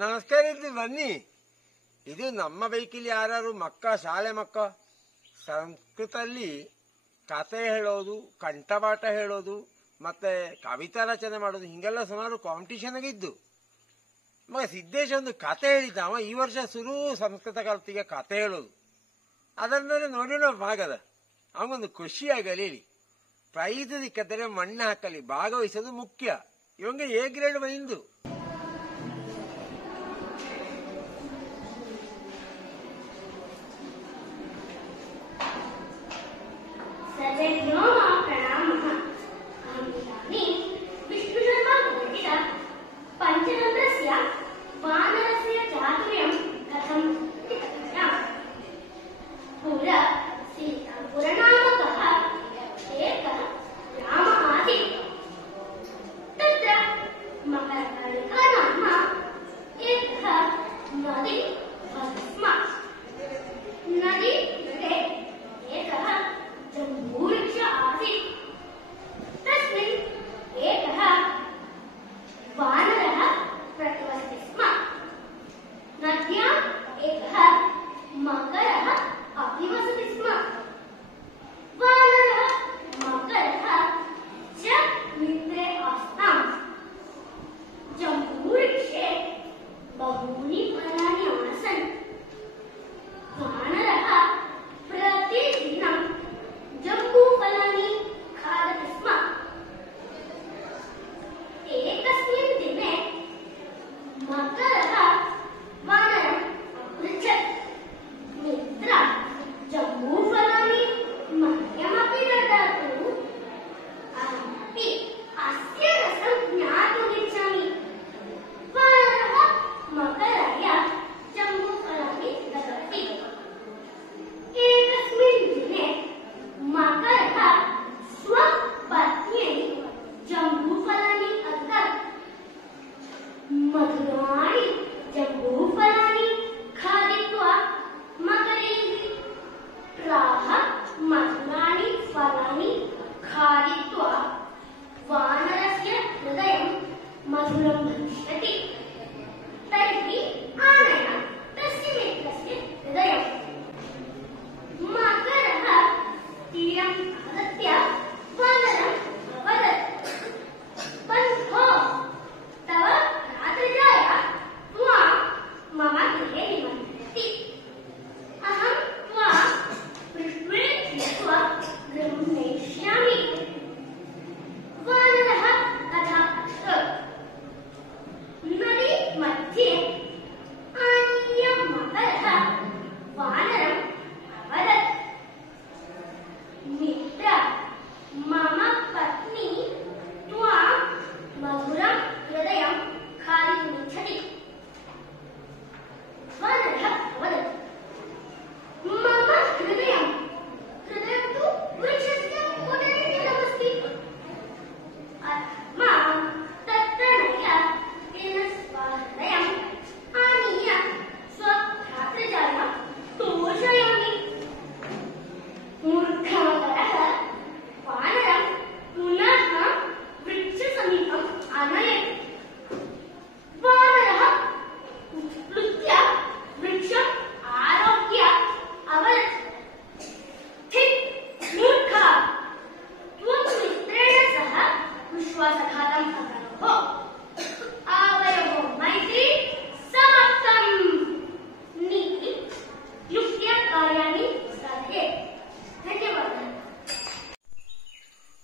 ನಮಸ್ಕಾರ ಇದ್ರಿ ಬನ್ನಿ. ಇದು ನಮ್ಮ ಬೈಕಿಲಿ ಯಾರು ಮಕ್ಕ ಶಾಲೆ ಮಕ್ಕ ಸಂಸ್ಕೃತಲ್ಲಿ ಕತೆ ಹೇಳೋದು, ಕಂಠಪಾಠ ಹೇಳೋದು, ಮತ್ತೆ ಕವಿತಾ ರಚನೆ ಮಾಡೋದು, ಹಿಂಗೆಲ್ಲ ಸುಮಾರು ಕಾಂಪಿಟೇಷನ್ ಆಗಿದ್ದು. ಮಗ ಸಿದ್ದೇಶ ಒಂದು ಕತೆ ಹೇಳಿದ್ದ, ಅವ ಈ ವರ್ಷ ಶುರು ಸಂಸ್ಕೃತ ಕಲ್ತಿಗೆ ಕತೆ ಹೇಳೋದು. ಅದನ್ನ ನೋಡಿ ಭಾಗದ ಅವನೊಂದು ಖುಷಿಯಾಗಲಿ ಹೇಳಿ. ಪ್ರೈಸ್ ಸಿಕ್ಕದರೆ ಮಣ್ಣು ಹಾಕಲಿ, ಭಾಗವಹಿಸೋದು ಮುಖ್ಯ. ಇವಂಗೆ ಎ ಗ್ರೇಡ್ ಬೈಂದು.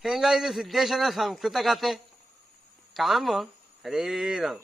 ಹೆಂಗಾಗಿದೆ ಸಿದ್ದೇಶನ ಸಂಸ್ಕೃತ ಕತೆ? ಕಾಮ ಹರೇ ರಾಮ.